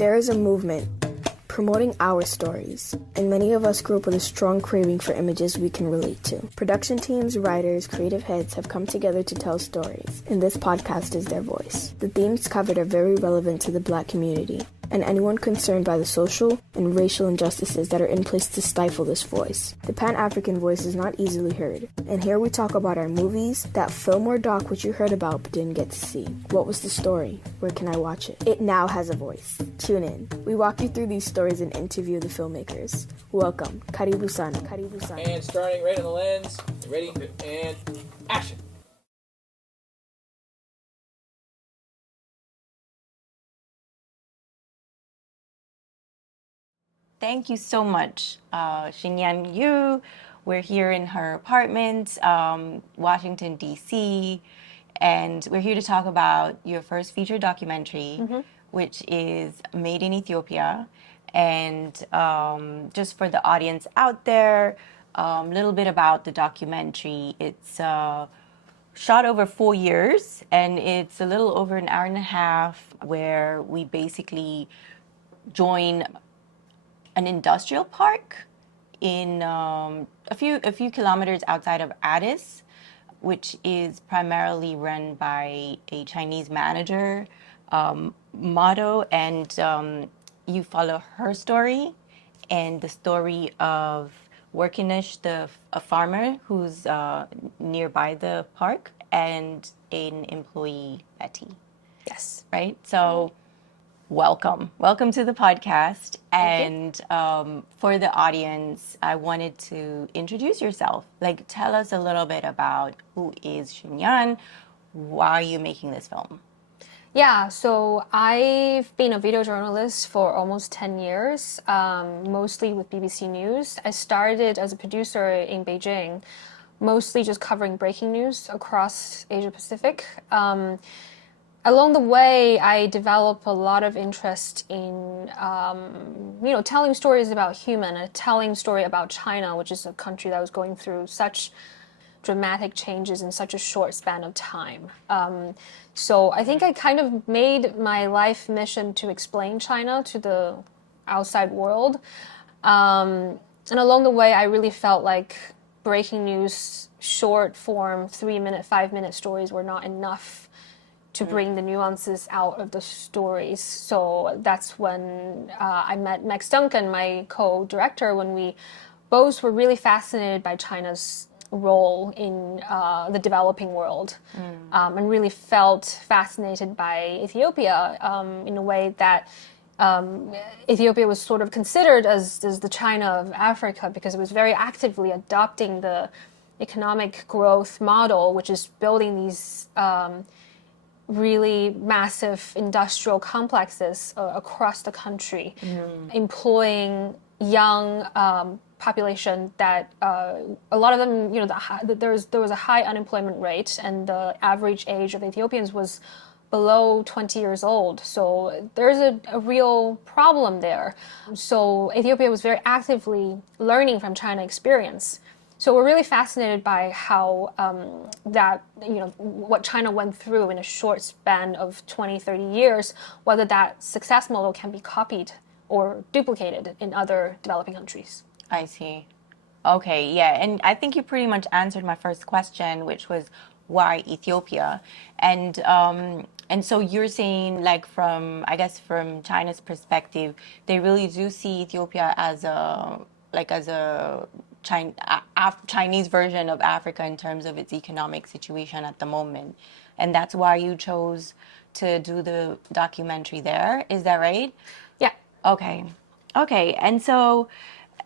There is a movement promoting our stories, and many of us grew up with a strong craving for images we can relate to. Production teams, writers, creative heads have come together to tell stories, and this podcast is their voice. The themes covered are very relevant to the Black community, and anyone concerned by the social and racial injustices that are in place to stifle this voice. The Pan-African voice is not easily heard, and here we talk about our movies, that film or doc which you heard about but didn't get to see. What was the story? Where can I watch it? It now has a voice. Tune in. We walk you through these stories and interview the filmmakers. Welcome. Karibu sana. Karibu sana. And starting right on the lens. Ready? And action. Thank you so much, Xinyan Yu. We're here in her apartment, Washington, D.C., and we're here to talk about your first feature documentary, which is Made in Ethiopia. And just for the audience out there, a little bit about the documentary. It's shot over 4 years, and it's a little over an hour and a half, where we basically join an industrial park in a few kilometers outside of Addis, which is primarily run by a Chinese manager, Motto, and you follow her story and the story of Workinesh, a farmer who's nearby the park, and an employee, Beti. Yes. Right? So welcome to the podcast. And for the audience, I wanted to introduce yourself. Like, tell us a little bit about who is Xinyan, why are you making this film? Yeah, so I've been a video journalist for almost 10 years, mostly with BBC News. I started as a producer in Beijing, mostly just covering breaking news across Asia Pacific. Along the way, I developed a lot of interest in, telling stories about human and telling story about China, which is a country that was going through such dramatic changes in such a short span of time. So I think I kind of made my life mission to explain China to the outside world. And along the way, I really felt like breaking news, short form, 3-minute, 5-minute stories were not enough to bring the nuances out of the stories. So that's when I met Max Duncan, my co-director, when we both were really fascinated by China's role in the developing world, and really felt fascinated by Ethiopia in a way that Ethiopia was sort of considered as the China of Africa, because it was very actively adopting the economic growth model, which is building these really massive industrial complexes across the country, employing young population that a lot of them, there was a high unemployment rate, and the average age of Ethiopians was below 20 years old. So there's a real problem there. So Ethiopia was very actively learning from China experience. So we're really fascinated by how what China went through in a short span of 20, 30 years, whether that success model can be copied or duplicated in other developing countries. I see. Okay, yeah. And I think you pretty much answered my first question, which was why Ethiopia? And so you're saying, like, from China's perspective, they really do see Ethiopia as a Chinese version of Africa in terms of its economic situation at the moment. And that's why you chose to do the documentary there. Is that right? Yeah. Okay. And so,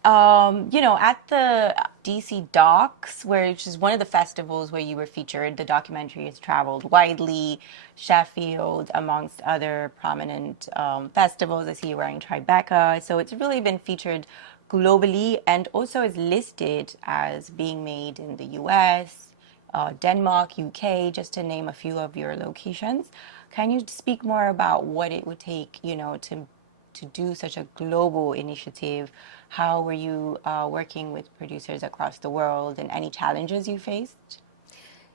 at the DC Docs, which is one of the festivals where you were featured, the documentary has traveled widely, Sheffield, amongst other prominent festivals. I see you wearing Tribeca. So it's really been featured globally, and also is listed as being made in the US, Denmark, UK, just to name a few of your locations. Can you speak more about what it would take, to do such a global initiative? How were you working with producers across the world, and any challenges you faced?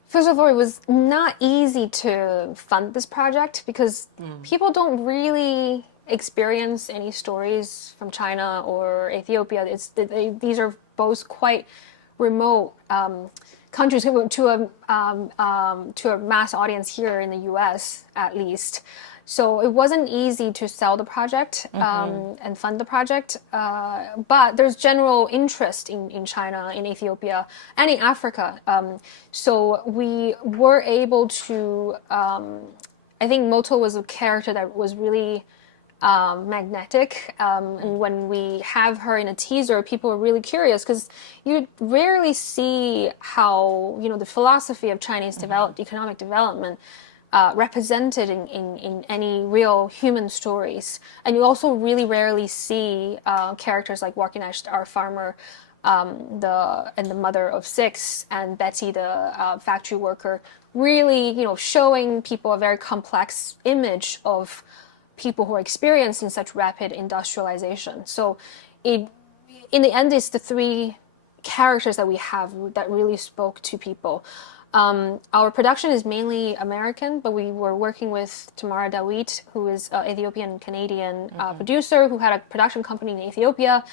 First of all, it was not easy to fund this project because people don't really experience any stories from China or Ethiopia. These are both quite remote countries to a mass audience here in the U.S. at least. So it wasn't easy to sell the project and fund the project, but there's general interest in China, in Ethiopia, and in Africa. So we were able to, I think Moto was a character that was really magnetic. And when we have her in a teaser, people are really curious because you rarely see how, the philosophy of Chinese economic development represented in any real human stories. And you also really rarely see characters like Workinesh, our farmer, the mother of 6, and Beti, the factory worker, really, showing people a very complex image of people who are experiencing such rapid industrialization. So in the end, it's the 3 characters that we have that really spoke to people. Our production is mainly American, but we were working with Tamara Dawit, who is an Ethiopian-Canadian producer who had a production company in Ethiopia.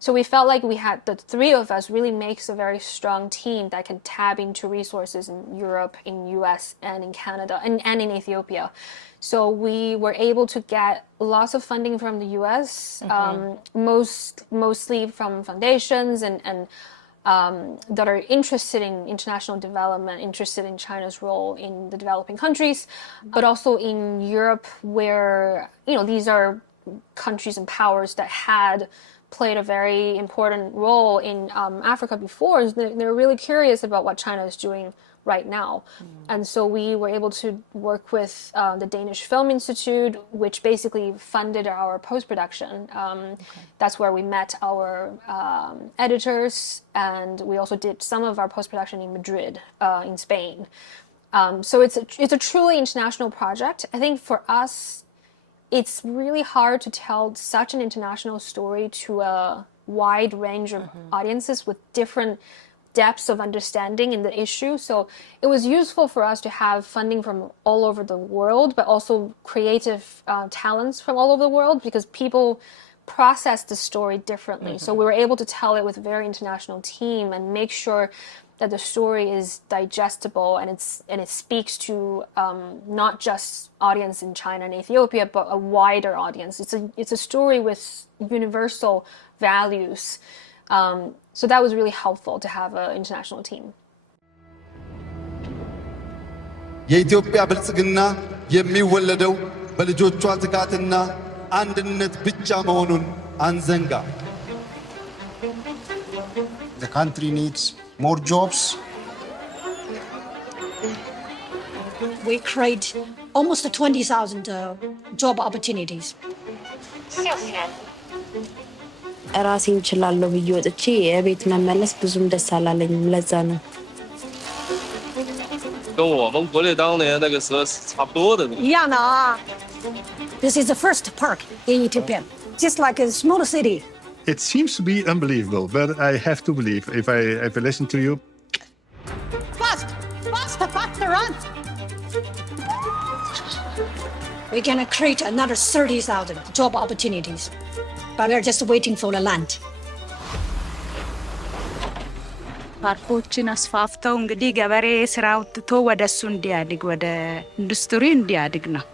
So we felt like we had the 3 of us really makes a very strong team that can tap into resources in Europe, in US, and in Canada, and in Ethiopia. So we were able to get lots of funding from the US, mostly from foundations and that are interested in international development, interested in China's role in the developing countries, but also in Europe, where these are countries and powers that had played a very important role in Africa before. They're really curious about what China is doing right now. And so we were able to work with the Danish Film Institute, which basically funded our post-production. That's where we met our editors, and we also did some of our post-production in Madrid, in Spain. So it's a truly international project. I think for us, it's really hard to tell such an international story to a wide range of audiences with different depths of understanding in the issue. So it was useful for us to have funding from all over the world, but also creative talents from all over the world, because people process the story differently. So we were able to tell it with a very international team and make sure that the story is digestible and it speaks to not just audience in China and Ethiopia, but a wider audience. It's a story with universal values. So that was really helpful to have an international team. የኢትዮጵያ ብልጽግና የሚወለደው በልጆቿ ትጋትና አንድነት ብቻ መሆኑን አንዘንጋ። The country needs more jobs. We create almost 20,000 job opportunities. ራሴን እችላለሁ ብዬ ወጥቼ የቤት መመለስ ብዙም ደስ አላለኝም። ለዛ ነው跟我们国内当年那个时候是差不多的。一样的啊。This is the first park in Ethiopia, just like a small city. It seems to be unbelievable, but I have to believe if I listen to you. Faster, run! We're gonna create another 30,000 job opportunities, but we're just waiting for the land. ፓርኮችን አስፋፍተው እንግዲህ ገበሬ ስራ አውጥቶ ወደሱ እንዲያድግ ወደ ኢንዱስትሪ እንዲያድግ ነው።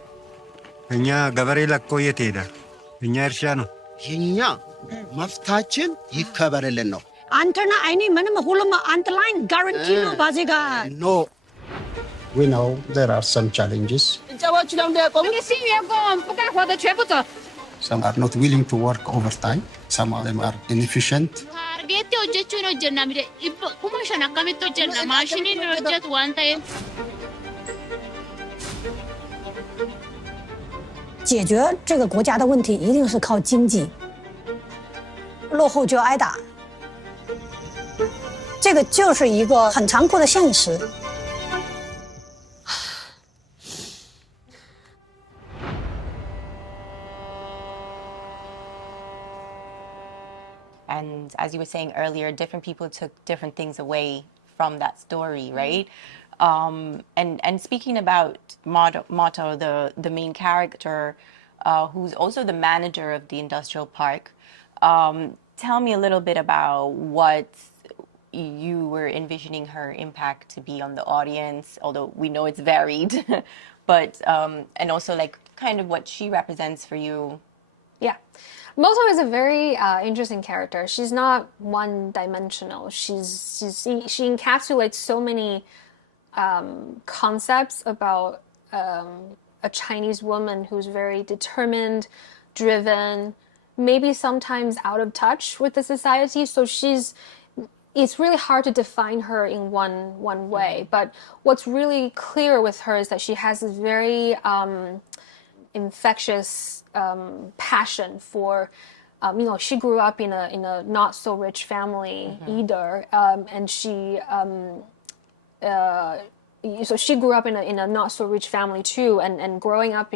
እኛ ገበሬ ለቆ የት ሄዳል? እኛ እርሻ ነው። የኛ መፍታችን ይከበርልን ነው። አንተና አይኔ ምንም ሁሉም አንድ ላይ ጋራንቲ ነው ባዜጋ ኖ We know there are some challenges. Some are not willing to work overtime. Some of them are inefficient.解决这个国家的问题一定是靠经济，落后就挨打，这个就是一个很残酷的现实。And as you were saying earlier, different people took different things away from that story, right? And speaking about Moto, the main character, who's also the manager of the industrial park. Tell me a little bit about what you were envisioning her impact to be on the audience, although we know it's varied, but and also like kind of what she represents for you. Yeah. Moto is a very interesting character. She's not one-dimensional. She encapsulates so many concepts about a Chinese woman who's very determined, driven, maybe sometimes out of touch with the society. So it's really hard to define her in one way. But what's really clear with her is that she has this very infectious passion for, she grew up in a not so rich family either, and so she grew up in a not so rich family too, and growing up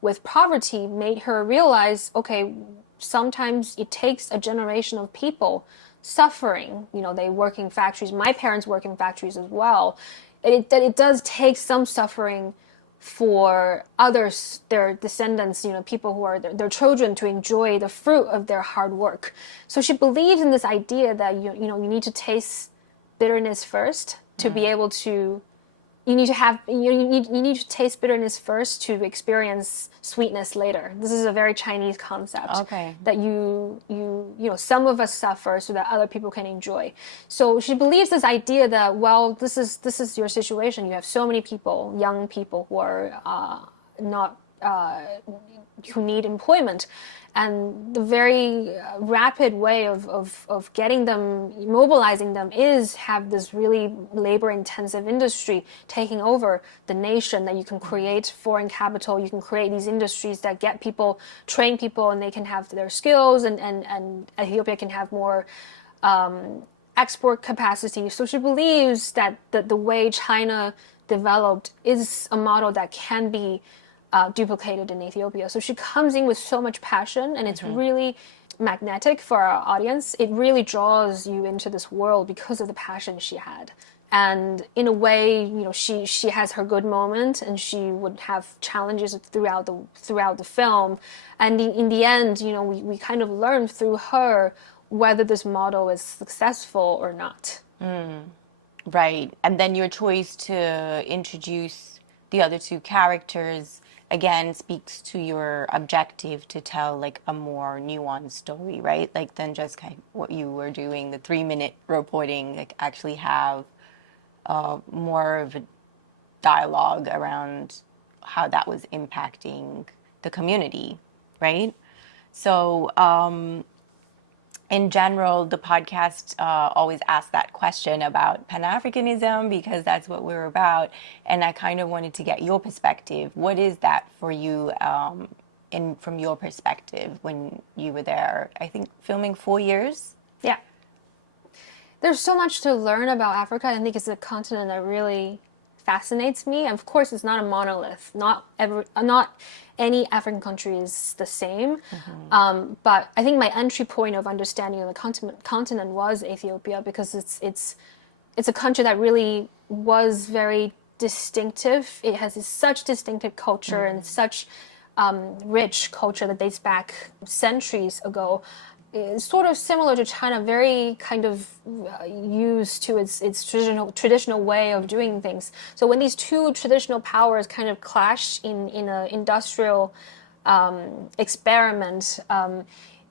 with poverty made her realize, okay, sometimes it takes a generation of people suffering. They work in factories. My parents work in factories as well. It does take some suffering for others, their descendants, people who are their children, to enjoy the fruit of their hard work. So she believes in this idea that you need to taste bitterness first to be able to. You need to taste bitterness first to experience sweetness later. This is a very Chinese concept. Okay. That some of us suffer so that other people can enjoy. So she believes this idea that, well, this is your situation. You have so many people, young people who are who need employment. And the very rapid way of getting them, mobilizing them, is have this really labor-intensive industry taking over the nation, that you can create foreign capital, you can create these industries that get people, train people, and they can have their skills, and Ethiopia can have more export capacity. So she believes that the way China developed is a model that can be duplicated in Ethiopia. So she comes in with so much passion, and it's really magnetic for our audience. It really draws you into this world because of the passion she had. And in a way, she has her good moment, and she would have challenges throughout the film. And in the end, we kind of learn through her whether this model is successful or not. Right. And then your choice to introduce the other two characters again speaks to your objective to tell like a more nuanced story, right? Like than just kind of what you were doing, the 3-minute reporting, like actually have more of a dialogue around how that was impacting the community, right? So in general, the podcast always asks that question about Pan-Africanism because that's what we're about. And I kind of wanted to get your perspective. What is that for you from your perspective when you were there, I think, filming 4 years? Yeah. There's so much to learn about Africa. I think it's a continent that really fascinates me. And of course, it's not a monolith. Not any African country is the same. But I think my entry point of understanding of the continent was Ethiopia, because it's a country that really was very distinctive. It has such distinctive culture and such rich culture that dates back centuries ago. It's sort of similar to China, very kind of used to its traditional way of doing things. So when these two traditional powers kind of clash in an industrial experiment,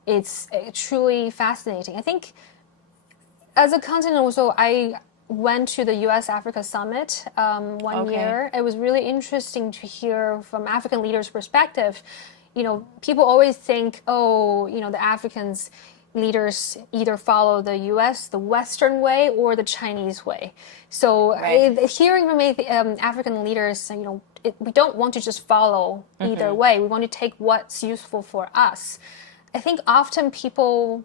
it's truly fascinating. I think as a continent also, I went to the US-Africa Summit one year. It was really interesting to hear from African leaders' perspective. People always think, the Africans leaders either follow the U.S., the Western way, or the Chinese way. So hearing from African leaders, we don't want to just follow either way. We want to take what's useful for us. I think often people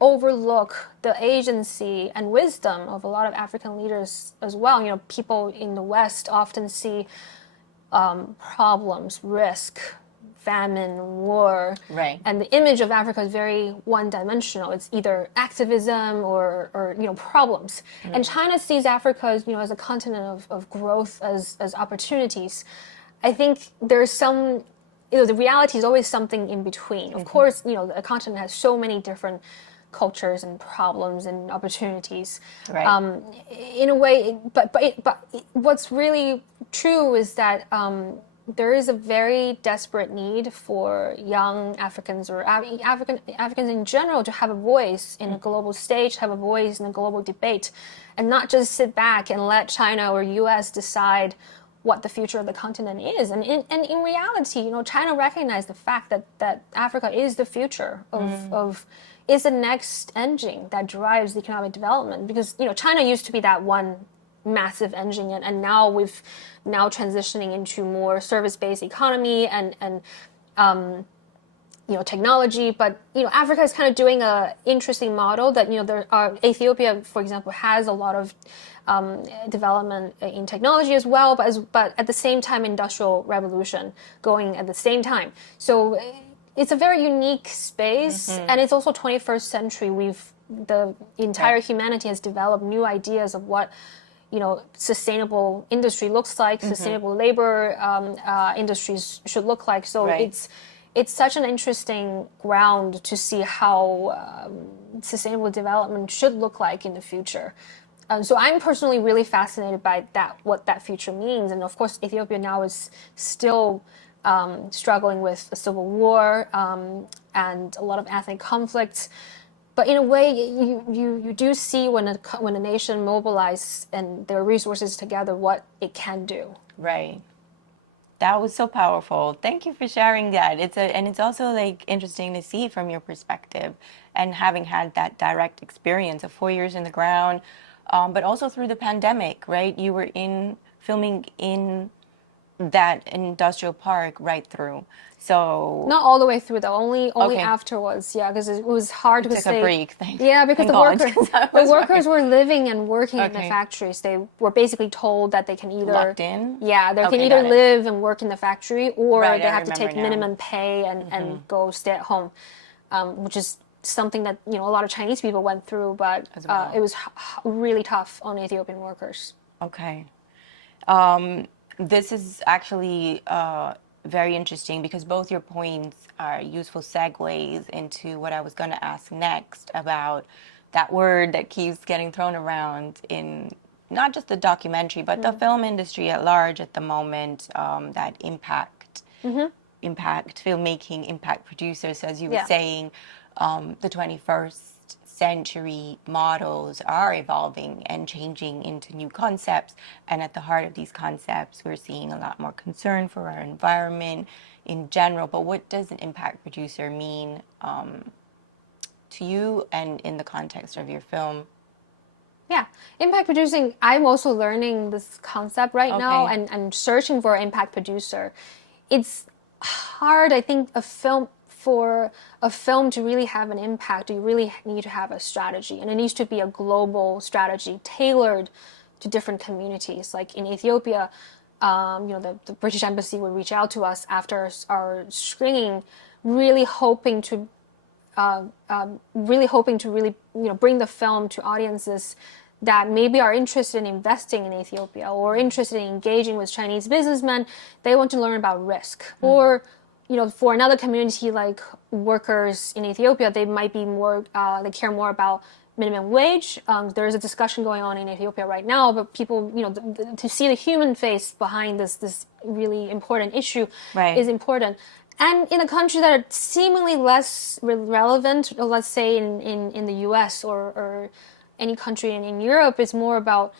overlook the agency and wisdom of a lot of African leaders as well. People in the West often see problems, risk, famine, war, and the image of Africa is very one-dimensional. It's either activism or problems. And China sees Africa as a continent of growth, as opportunities. I think there's some the reality is always something in between. Of course, the continent has so many different cultures and problems and opportunities. Right. In a way, but what's really true is that there is a very desperate need for young Africans or Africans in general to have a voice in a global stage, have a voice in a global debate, and not just sit back and let China or US decide what the future of the continent is. And in reality, China recognized the fact that Africa is the future of is the next engine that drives the economic development, because China used to be that one massive engine, and now we've transitioning into more service-based economy and technology. But Africa is kind of doing a interesting model that Ethiopia, for example, has a lot of development in technology as well, but at the same time industrial revolution going at the same time. So it's a very unique space, and it's also 21st century. The entire humanity has developed new ideas of what sustainable industry looks like, sustainable labor industries should look like. So it's such an interesting ground to see how sustainable development should look like in the future. So I'm personally really fascinated by what that future means. And of course, Ethiopia now is still struggling with a civil war and a lot of ethnic conflicts. But in a way, you do see when a nation mobilizes and their resources together, what it can do. Right. That was so powerful. Thank you for sharing that. It's also interesting to see from your perspective, and having had that direct experience of 4 years in the ground, but also through the pandemic, right? You were filming in that industrial park right through. So not all the way through though, only okay. afterwards, because it was hard to take a break. Because the workers were living and working in the factories. They were basically told that they can either locked in. They can either live and work in the factory, or they have to take minimum pay and go stay at home, which is something that a lot of Chinese people went through, but it was really tough on Ethiopian workers. Okay. This is actually very interesting, because both your points are useful segues into what I was going to ask next about that word that keeps getting thrown around in not just the documentary, but the film industry at large at the moment, that impact filmmaking, impact producers, as you were saying. The 21st century models are evolving and changing into new concepts, and at the heart of these concepts we're seeing a lot more concern for our environment in general. But what does an impact producer mean to you, and in the context of your film? Impact producing, I'm also learning this concept right now, and searching for an impact producer. It's hard, I think, for a film to really have an impact, you really need to have a strategy, and it needs to be a global strategy tailored to different communities. Like in Ethiopia, the British Embassy would reach out to us after our screening, really hoping to bring the film to audiences that maybe are interested in investing in Ethiopia or interested in engaging with Chinese businessmen. They want to learn about risk, or for another community like workers in Ethiopia, they might be more, they care more about minimum wage. There is a discussion going on in Ethiopia right now, but people, to see the human face behind this really important issue is important. And in a country that are seemingly less relevant, let's say in the US or any country in Europe, it's more about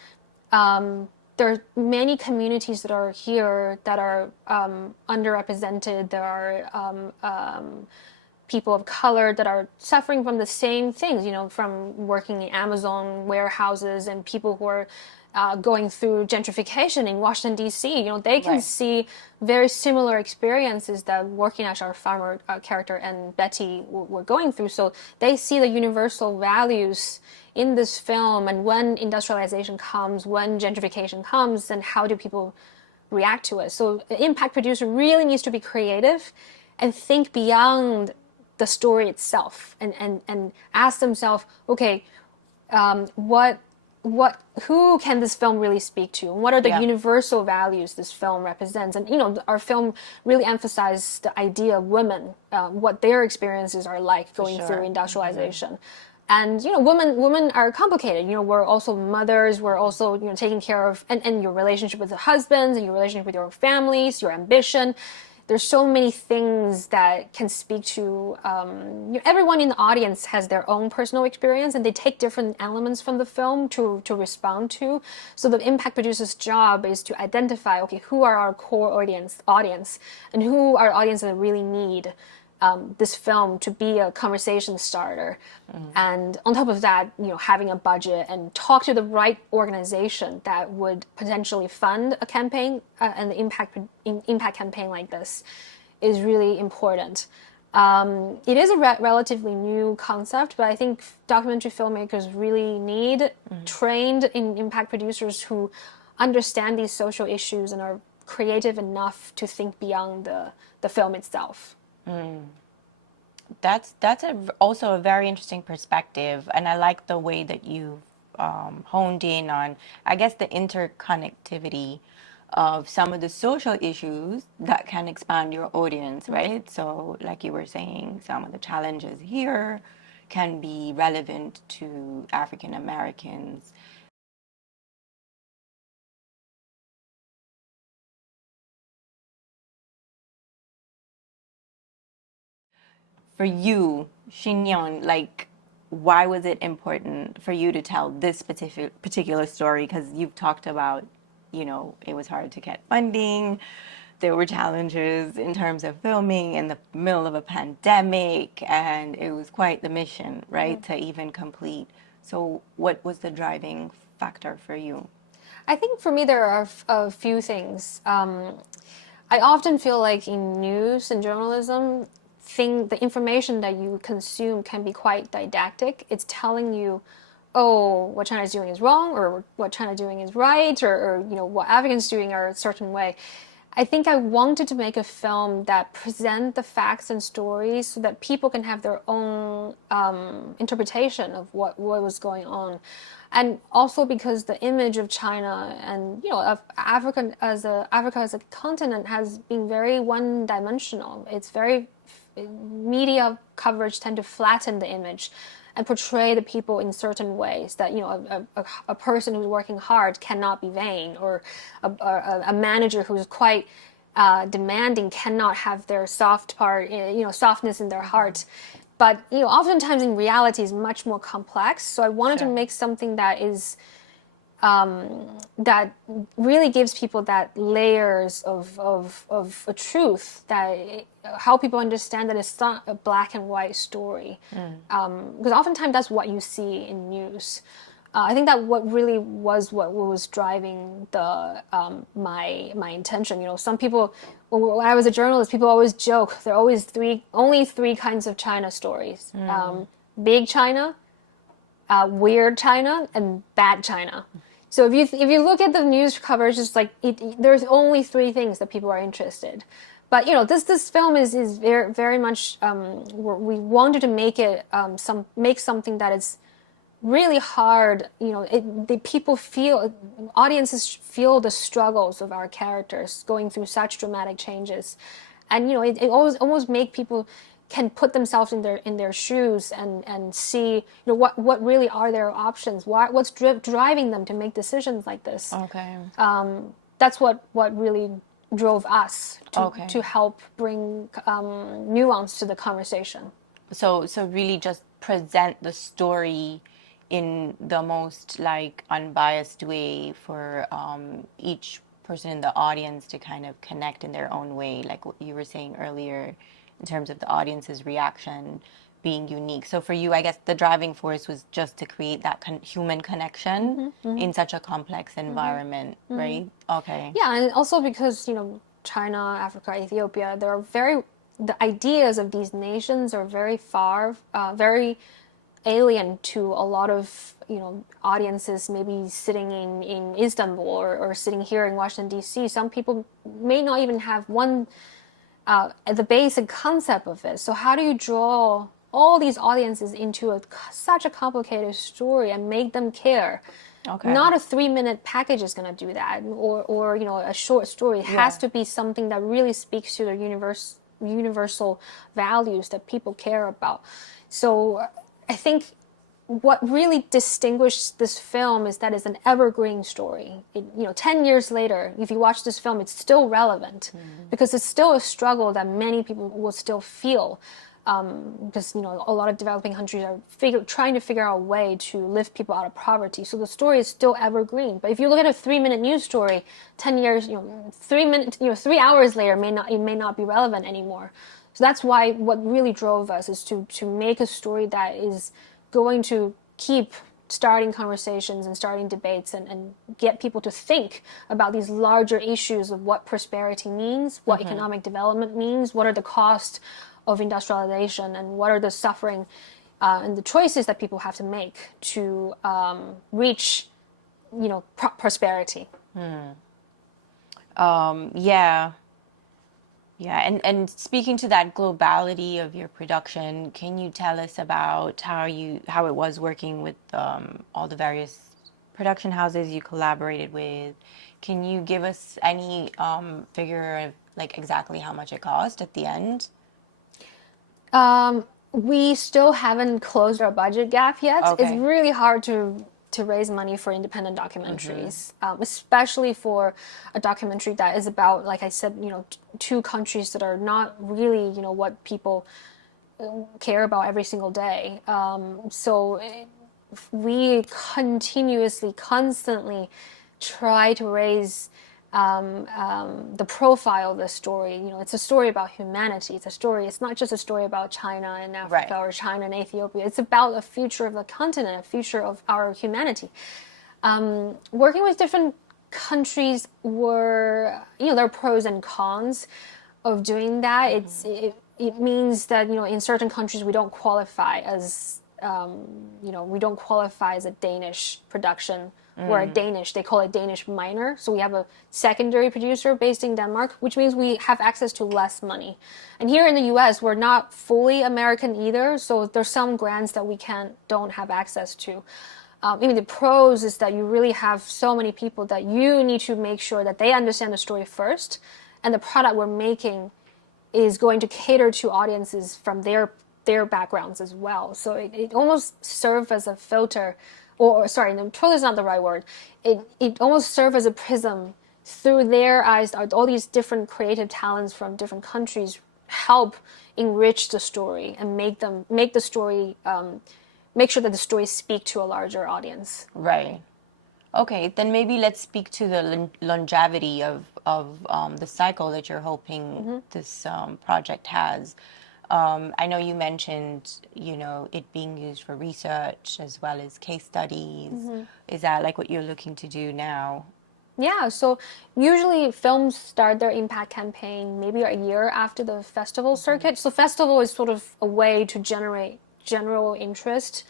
there are many communities that are here that are underrepresented. There are people of color that are suffering from the same things, from working in Amazon warehouses, and people who are going through gentrification in Washington, D.C. They can see very similar experiences that Workinesh, our farmer character, and Beti were going through. So they see the universal values in this film, and when industrialization comes, when gentrification comes, and how do people react to it. So the impact producer really needs to be creative and think beyond the story itself, and ask themselves, okay, what who can this film really speak to? What are the Yeah. universal values this film represents? And our film really emphasized the idea of women, what their experiences are like going sure. through industrialization. And women are complicated. We're also mothers. We're also taking care of and your relationship with the husbands and your relationship with your families, your ambition. There's so many things that can speak to everyone in the audience has their own personal experience, and they take different elements from the film to respond to. So the impact producer's job is to identify, okay, who are our core audience, and who are audience that really need this film to be a conversation starter. And on top of that, having a budget and talk to the right organization that would potentially fund a campaign and the impact campaign like this is really important. It is a relatively new concept, but I think documentary filmmakers really need trained impact producers who understand these social issues and are creative enough to think beyond the film itself. That's also a very interesting perspective, and I like the way that you've honed in on, I guess, the interconnectivity of some of the social issues that can expand your audience, right? So, like you were saying, some of the challenges here can be relevant to African Americans. For you, Xinyan, like, why was it important for you to tell this particular story? Because you've talked about, it was hard to get funding. There were challenges in terms of filming in the middle of a pandemic, and it was quite the mission, right, to even complete. So what was the driving factor for you? I think for me, there are a few things. I often feel like in news and journalism, the information that you consume can be quite didactic. It's telling you, oh, what China is doing is wrong, or what China is doing is right, or what Africans doing are a certain way. I think I wanted to make a film that present the facts and stories so that people can have their own interpretation of what was going on. And also because the image of China and of Africa as a continent has been very one-dimensional. It's very media coverage tend to flatten the image and portray the people in certain ways that a person who's working hard cannot be vain, or a manager who's quite demanding cannot have their softness in their heart. But oftentimes in reality is much more complex. So I wanted to make something that is that really gives people that layers of a truth that help people understand that it's not a black and white story. Because oftentimes that's what you see in news. I think that what was driving the my intention. Some people, when I was a journalist, people always joke there are always only three kinds of China stories: big China, weird China, and bad China. So if you look at the news coverage, it's like there's only three things that people are interested. But this film is very very much we wanted to make it make something that is really hard. Audiences feel the struggles of our characters going through such dramatic changes, and it almost make people can put themselves in their shoes and see what really are their options, what's driving them to make decisions like this. Okay. That's what really drove us to help bring nuance to the conversation. So really just present the story in the most unbiased way for each person in the audience to kind of connect in their own way, like what you were saying earlier, in terms of the audience's reaction being unique. So for you, I guess the driving force was just to create that human connection in such a complex environment, right? Okay. Yeah, and also because, China, Africa, Ethiopia, the ideas of these nations are very far, very alien to a lot of, audiences maybe sitting in Istanbul or sitting here in Washington, D.C. Some people may not even have the basic concept of it. So how do you draw all these audiences into such a complicated story and make them care? Okay. Not a 3-minute package is going to do that, or a short story. It has to be something that really speaks to the universal values that people care about. So I think what really distinguished this film is that it's an evergreen story. 10 years later, if you watch this film, it's still relevant because it's still a struggle that many people will still feel. Because a lot of developing countries are trying to figure out a way to lift people out of poverty. So the story is still evergreen. But if you look at a 3-minute news story, 10 years, 3 hours later, it may not be relevant anymore. So that's why what really drove us is to make a story that is going to keep starting conversations and starting debates and get people to think about these larger issues of what prosperity means, what economic development means, what are the costs of industrialization, and what are the suffering and the choices that people have to make to reach, prosperity. Yeah, and speaking to that globality of your production, can you tell us about how it was working with all the various production houses you collaborated with? Can you give us any figure of like exactly how much it cost at the end? We still haven't closed our budget gap yet. Okay. It's really hard to raise money for independent documentaries, especially for a documentary that is about, like I said, two countries that are not really, what people care about every single day. So we constantly try to raise the profile of the story. It's a story about humanity. It's not just a story about China and Africa or China and Ethiopia. It's about a future of the continent, a future of our humanity. Working with different countries there are pros and cons of doing that. It means that, in certain countries we don't qualify as, a Danish production. We're a Danish, they call it Danish minor. So we have a secondary producer based in Denmark, which means we have access to less money. And here in the US, we're not fully American either. So there's some grants that we don't have access to. The pros is that you really have so many people that you need to make sure that they understand the story first. And the product we're making is going to cater to audiences from their backgrounds as well. So it almost serves as a filter. Filter is not the right word. It almost serves as a prism. Through their eyes, all these different creative talents from different countries help enrich the story and make sure that the story speak to a larger audience. Right. Okay, then maybe let's speak to the longevity of the cycle that you're hoping this project has. I know you mentioned, it being used for research as well as case studies. Is that like what you're looking to do now? Yeah, so usually films start their impact campaign maybe a year after the festival circuit. So festival is sort of a way to generate general interest.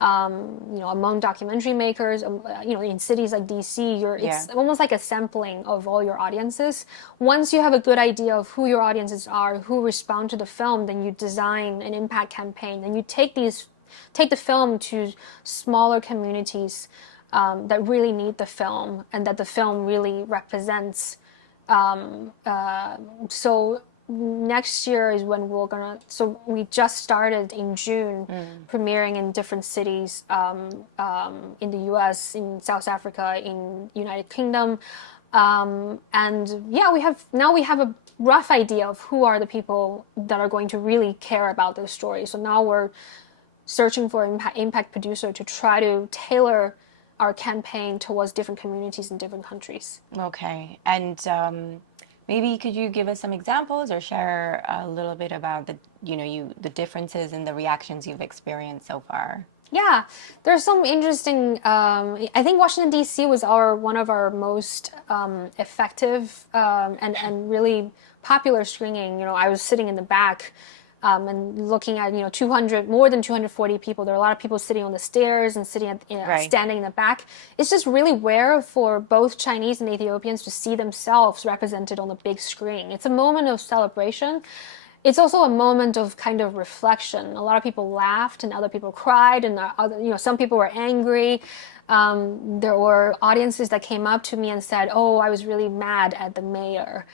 Among documentary makers, in cities like DC, it's almost like a sampling of all your audiences. Once you have a good idea of who your audiences are, who respond to the film, then you design an impact campaign. Then you take the film to smaller communities that really need the film and that the film really represents. So next year is when so we just started in June, premiering in different cities in the US, in South Africa, in United Kingdom. We have a rough idea of who are the people that are going to really care about this story. So now we're searching for impact producer to try to tailor our campaign towards different communities in different countries. Okay, and maybe could you give us some examples or share a little bit about the differences in the reactions you've experienced so far? Yeah, there's some interesting. I think Washington D.C. was one of our most effective and really popular screening. I was sitting in the back. And looking at more than 240 people. There are a lot of people sitting on the stairs and standing in the back. It's just really rare for both Chinese and Ethiopians to see themselves represented on the big screen. It's a moment of celebration. It's also a moment of kind of reflection. A lot of people laughed and other people cried, and some people were angry. There were audiences that came up to me and said, "Oh, I was really mad at the mayor."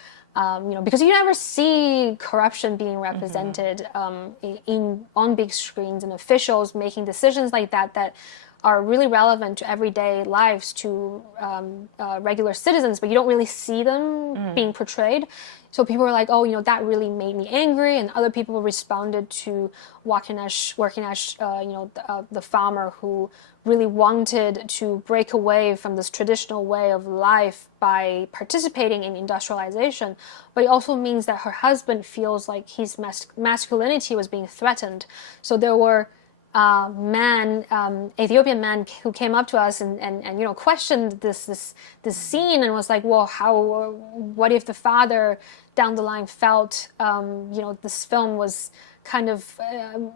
Because you never see corruption being represented on big screens and officials making decisions like that are really relevant to everyday lives, to regular citizens, but you don't really see them being portrayed. So people were like, "Oh, that really made me angry," and other people responded to Workinesh, the farmer who really wanted to break away from this traditional way of life by participating in industrialization. But it also means that her husband feels like his masculinity was being threatened. So there were Ethiopian men who came up to us and questioned this scene and was like, well, what if the father down the line felt this film was kind of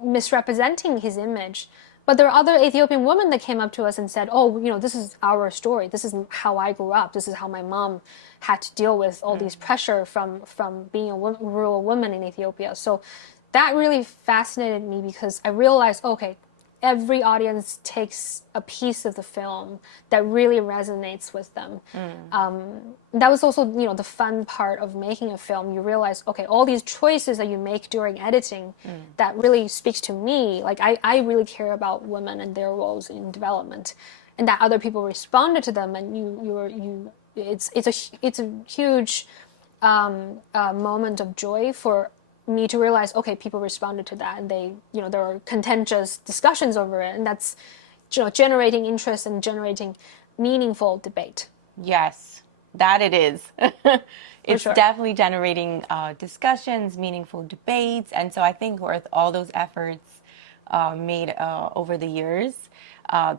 misrepresenting his image. But there are other Ethiopian women that came up to us and said, "Oh, this is our story. This is how I grew up. This is how my mom had to deal with all these pressure from being a rural woman in Ethiopia." So that really fascinated me because I realized, okay, every audience takes a piece of the film that really resonates with them. That was also, the fun part of making a film. You realize, okay, all these choices that you make during editing that really speaks to me. Like I really care about women and their roles in development, and that other people responded to them, and it's a huge moment of joy for me to realize, okay, people responded to that, and there were contentious discussions over it, and that's, generating interest and generating meaningful debate. Yes, that it is. It's definitely generating discussions, meaningful debates, and so I think worth all those efforts made over the years.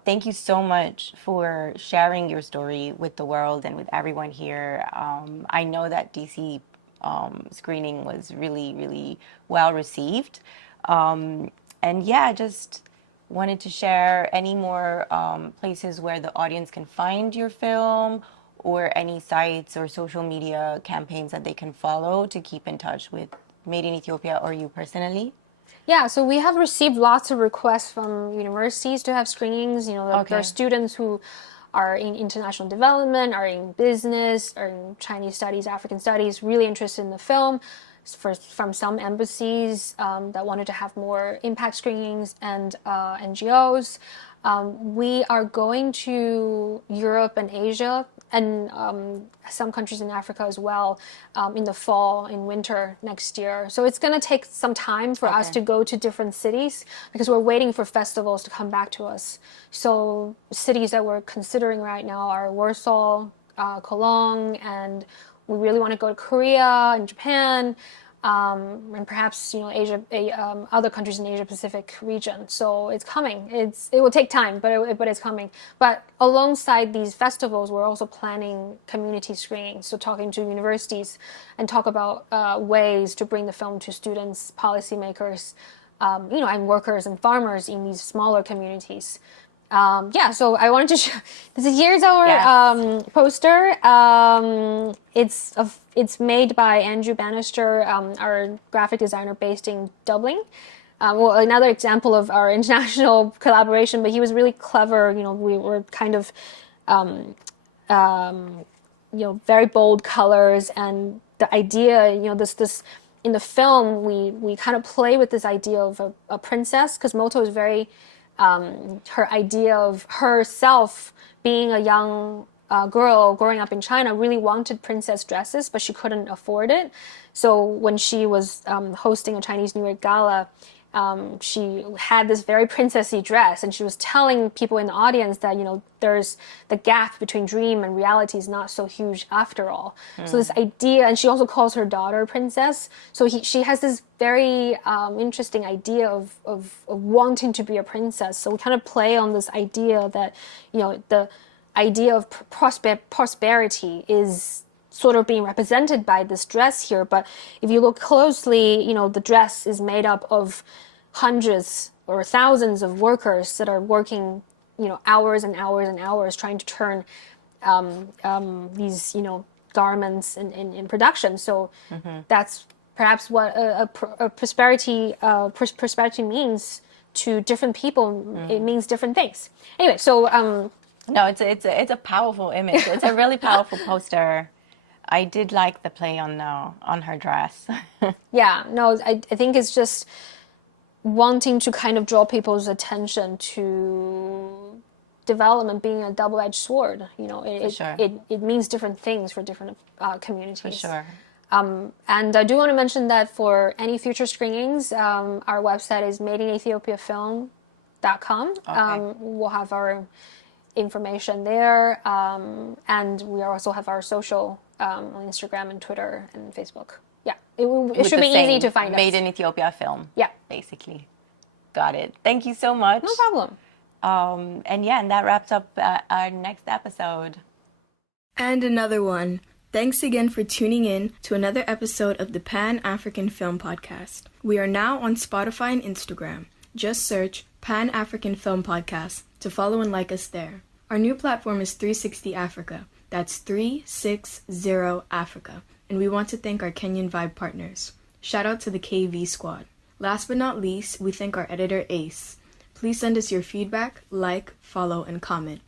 Thank you so much for sharing your story with the world and with everyone here. I know that DC screening was really, really well received. And yeah, just wanted to share any more places where the audience can find your film, or any sites or social media campaigns that they can follow to keep in touch with Made in Ethiopia or you personally. Yeah, so we have received lots of requests from universities to have screenings. There are students who are in international development, are in business, are in Chinese studies, African studies, really interested in the film. From some embassies that wanted to have more impact screenings, and NGOs. We are going to Europe and Asia, and some countries in Africa as well, in the fall, in winter next year. So it's going to take some time for us to go to different cities, because we're waiting for festivals to come back to us. So cities that we're considering right now are Warsaw, Cologne, and we really want to go to Korea and Japan, and perhaps Asia, other countries in the Asia Pacific region. So it's coming. It will take time, but it's coming. But alongside these festivals, we're also planning community screenings. So talking to universities and talk about ways to bring the film to students, policymakers, and workers and farmers in these smaller communities. So I wanted to show, here's our poster. It's made by Andrew Bannister, our graphic designer based in Dublin. Another example of our international collaboration, but he was really clever. We were kind of, very bold colors, and the idea, this in the film, we kind of play with this idea of a princess, because Moto is very, her idea of herself being a young girl growing up in China really wanted princess dresses, but she couldn't afford it. So when she was hosting a Chinese New Year gala, she had this very princessy dress, and she was telling people in the audience that, there's the gap between dream and reality is not so huge after all. So this idea, and she also calls her daughter princess. So she has this very interesting idea of wanting to be a princess. So we kind of play on this idea that, the idea of prosperity is sort of being represented by this dress here. But if you look closely, the dress is made up of hundreds or thousands of workers that are working, hours and hours and hours trying to turn these, garments in production. So that's perhaps what a prosperity means to different people. It means different things. Anyway, so No, it's a powerful image. It's a really powerful poster. I did like the play on her dress. Yeah, no, I think it's just wanting to kind of draw people's attention to development being a double-edged sword. You know, it means different things for different communities. For sure. And I do want to mention that for any future screenings, our website is madeinethiopia.film.com. Okay. We'll have our information there, and we also have our social on Instagram and Twitter and Facebook. Yeah, it should be easy to find us. Made in Ethiopia film. Yeah, basically. Got it. Thank you so much. No problem. And that wraps up our next episode. And another one. Thanks again for tuning in to another episode of the Pan-African Film Podcast. We are now on Spotify and Instagram. Just search Pan-African Film Podcast to follow and like us there. Our new platform is 360 Africa. That's 360 Africa. And we want to thank our Kenyan Vibe partners. Shout out to the KV Squad. Last but not least, we thank our editor Ace. Please send us your feedback, like, follow, and comment.